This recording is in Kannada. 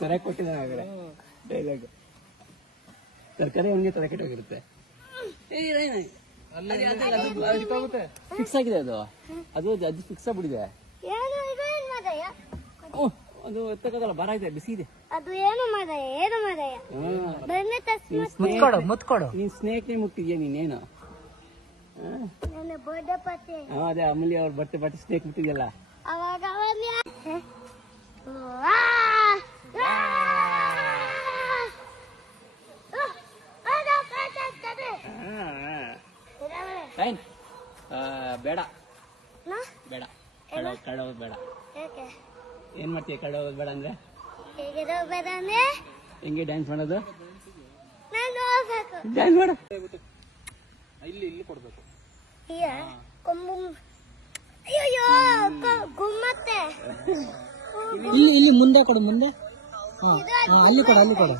ಸರಿಯಾಗಿ ಕೊಟ್ಟಿದ್ದಾನೆ ಡೈಲಾಗ್. ತರಕಾರಿ ಅವನಿಗೆ ತಲೆ ಕೆಟ್ಟೋಗಿರುತ್ತೆ. ಫಿಕ್ಸ್ ಆಗಿದೆ ಅದು ಅದು ಅದು ಫಿಕ್ಸ್ ಆಗ್ಬಿಟ್ಟಿದೆ. ಅದು ಎತ್ತಕ್ಕಲ್ಲ ಭಾರ ಇದೆ, ಬಿಸಿ ಇದೆ. ಅದು ಏನು ಮಾರಾಯ, ಏನು ಮಾರಾಯ. ಮುತ್ಕೊಡು. ನೀನ್ ಸ್ನೇಕ್ ಮುಟ್ಟಿದ್ಯಾ ನೀನೇನು? ಅದೇ ಅಮೂಲ್ಯ ಅವ್ರ ಬಟ್ಟೆ ಸ್ನೇಕ್ ಮುಟ್ಟಿದ್ಯಲ್ಲ ಅವಾಗ ಬೇಡ ಬೇಡ ಕಳ್ಳೋದ್ ಬೇಡ. ಏನ್ ಮಾಡ್ತೀಯ ಕಳ್ಳೋದ್ ಬೇಡ ಅಂದ್ರೆ? ಹೆಂಗೆ ಡ್ಯಾನ್ಸ್ ಮಾಡೋದು? ಡ್ಯಾನ್ಸ್ ಮಾಡು. ಇಲ್ಲಿ ಕೊಡ್ಬೇಕು. ಇಲ್ಲಿ ಮುಂದೆ ಕೊಡು, ಮುಂದೆ ಅಲ್ಲಿ ಕೊಡು.